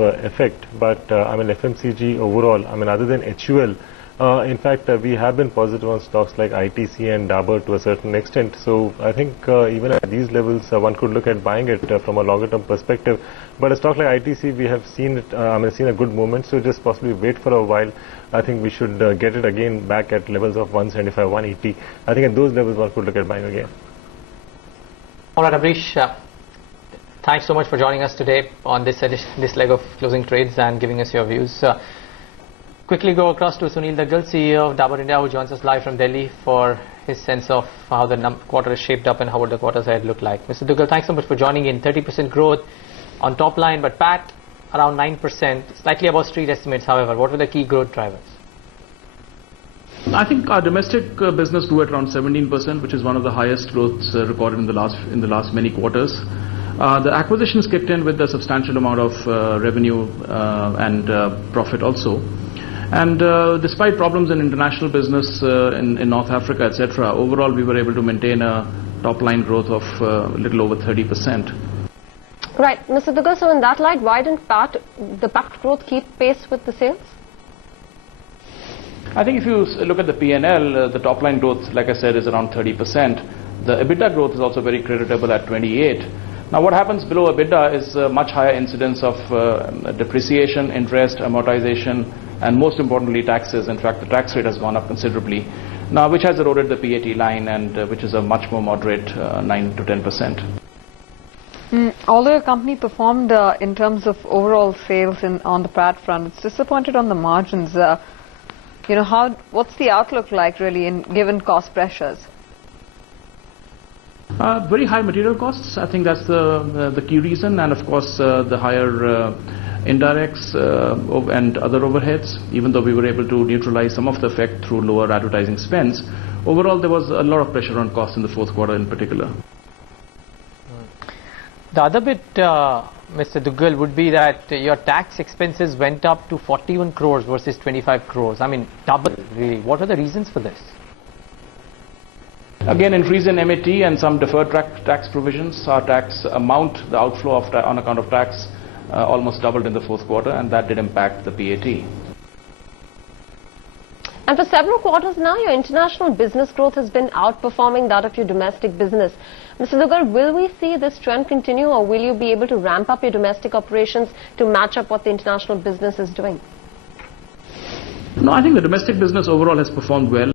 effect, but I mean FMCG overall, I mean other than HUL, in fact we have been positive on stocks like ITC and Dabur to a certain extent. So I think even at these levels one could look at buying it from a longer term perspective. But a stock like ITC, we have seen it, seen a good movement, so just possibly wait for a while. I think we should get it again back at levels of 175, 180. I think at those levels one could look at buying again. All right, Amrish, thanks so much for joining us today on this leg of Closing Trades and giving us your views. Quickly go across to Sunil Duggal, CEO of Dabur India, who joins us live from Delhi for his sense of how the quarter is shaped up and how the quarters ahead look like. Mr. Duggal, thanks so much for joining in. 30% growth on top line, but PAT around 9%, slightly above street estimates. However, what were the key growth drivers? I think our domestic business grew at around 17%, which is one of the highest growths recorded in the last many quarters. The acquisitions kicked in with a substantial amount of revenue and profit also. And despite problems in international business in North Africa, etc., overall we were able to maintain a top line growth of a little over 30%. Right, Mr. Duggal, so in that light, why didn't the PAT growth keep pace with the sales? I think if you look at the P&L, the top line growth, like I said, is around 30%. The EBITDA growth is also very creditable at 28%. Now what happens below EBITDA is a much higher incidence of depreciation, interest, amortization, and most importantly taxes. In fact, the tax rate has gone up considerably, now which has eroded the PAT line, and which is a much more moderate 9 to 10%. Although your company performed in terms of overall sales on the PAT front, it's disappointed on the margins. What's the outlook like really given cost pressures? Very high material costs. I think that's the key reason, and of course the higher indirects and other overheads. Even though we were able to neutralize some of the effect through lower advertising spends, overall there was a lot of pressure on costs in the fourth quarter in particular. The other bit, Mr. Duggal, would be that your tax expenses went up to 41 crores versus 25 crores. I mean, double, really. What are the reasons for this? Again, increase in MAT and some deferred tax provisions. Our tax amount, the outflow on account of tax, almost doubled in the fourth quarter, and that did impact the PAT. And for several quarters now, your international business growth has been outperforming that of your domestic business. Mr. Duggal, will we see this trend continue, or will you be able to ramp up your domestic operations to match up what the international business is doing? No, I think the domestic business overall has performed well.